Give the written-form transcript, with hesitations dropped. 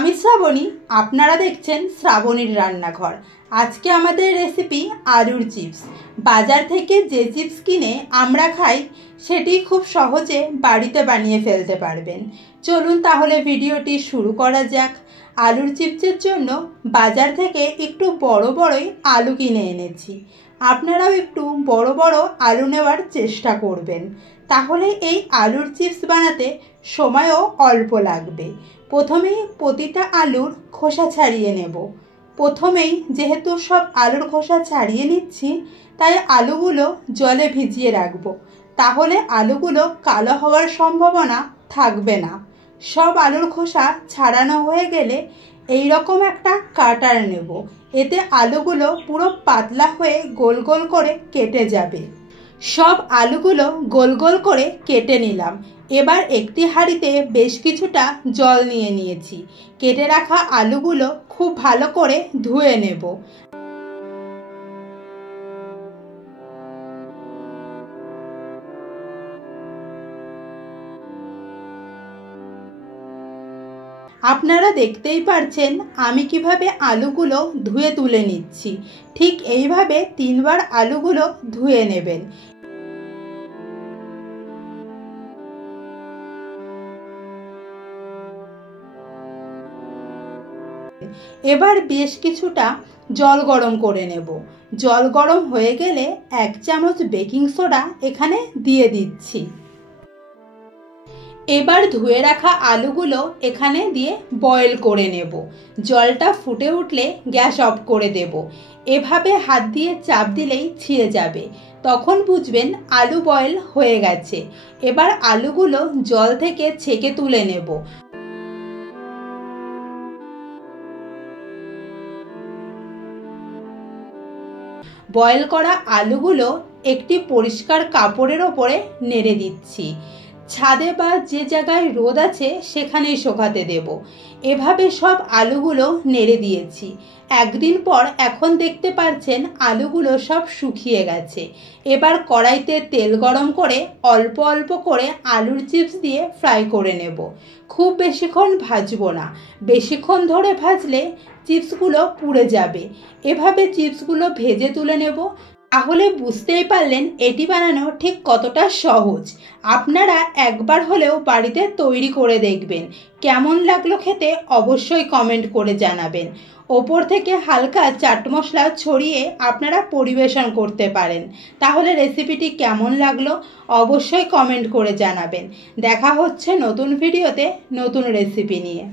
আমি শ্রাবণী, আপনারা দেখছেন শ্রাবণীর রান্নাঘর। আজকে আমাদের রেসিপি আলুর চিপস। বাজার থেকে যে চিপস কিনে আমরা খাই সেটি খুব সহজে বাড়িতে বানিয়ে ফেলতে পারবেন। চলুন তাহলে ভিডিওটি শুরু করা যাক। আলুর চিপসের জন্য বাজার থেকে একটু বড় বড়ই আলু কিনে এনেছি। আপনারাও একটু বড় বড় আলু নেওয়ার চেষ্টা করবেন, তাহলে এই আলুর চিপস বানাতে সময়ও অল্প লাগবে। প্রথমেই প্রতিটা আলুর খোসা ছাড়িয়ে নেব। প্রথমেই যেহেতু সব আলুর খোসা ছাড়িয়ে নিচ্ছি, তাই আলুগুলো জলে ভিজিয়ে রাখব, তাহলে আলুগুলো কালো হওয়ার সম্ভাবনা থাকবে না। সব আলুর খোসা ছাড়ানো হয়ে গেলে এই রকম একটা কাটার নেব, এতে আলুগুলো পুরো পাতলা হয়ে গোল গোল করে কেটে যাবে। সব আলুগুলো গোল গোল করে কেটে নিলাম। এবার একটি হাঁড়িতে বেশ কিছুটা জল নিয়ে নিয়েছি। কেটে রাখা আলুগুলো খুব ভালো করে ধুয়ে নেব। আপনারা দেখতেই পারছেন আমি কিভাবে আলুগুলো ধুয়ে তুলে নিচ্ছি। ঠিক এইভাবে 3 বার আলুগুলো ধুয়ে নেবেন। এবার বেশ কিছুটা জল গরম করে নেব। জল গরম হয়ে গেলে 1 চামচ বেকিং সোডা এখানে দিয়ে দিচ্ছি। এবার ধুয়ে রাখা আলুগুলো এখানে দিয়ে বয়েল করে নেব। জলটা ফুটে উঠলে গ্যাস অফ করে দেব। এভাবে হাত দিয়ে চাপ দিলেই ছিঁড়ে যাবে, তখন বুঝবেন আলু বয়েল হয়ে গেছে। এবার আলুগুলো জল থেকে ছেঁকে তুলে নেব। বয়েল করা আলুগুলো একটি পরিষ্কার কাপড়ের ওপরে নেড়ে দিচ্ছি। ছাদে বা যে জায়গায় রোদ আছে সেখানেই শুকাতে দেব। এভাবে সব আলুগুলো নেড়ে দিয়েছি। একদিন পর এখন দেখতে পাচ্ছেন আলুগুলো সব শুকিয়ে গেছে। এবার কড়াইতে তেল গরম করে অল্প অল্প করে আলুর চিপস দিয়ে ফ্রাই করে নেব। খুব বেশিক্ষণ ভাজবো না, বেশিক্ষণ ধরে ভাজলে চিপসগুলো পুড়ে যাবে। এভাবে চিপসগুলো ভেজে তুলে নেব। তাহলে বুঝতেই পারলেন এটি বানানো ঠিক কতটা সহজ। আপনারা একবার হলেও বাড়িতে তৈরি করে দেখবেন। কেমন লাগলো খেতে অবশ্যই কমেন্ট করে জানাবেন। ওপর থেকে হালকা চাট মশলা ছড়িয়ে আপনারা পরিবেশন করতে পারেন। তাহলে রেসিপিটি কেমন লাগলো অবশ্যই কমেন্ট করে জানাবেন। দেখা হচ্ছে নতুন ভিডিওতে নতুন রেসিপি নিয়ে।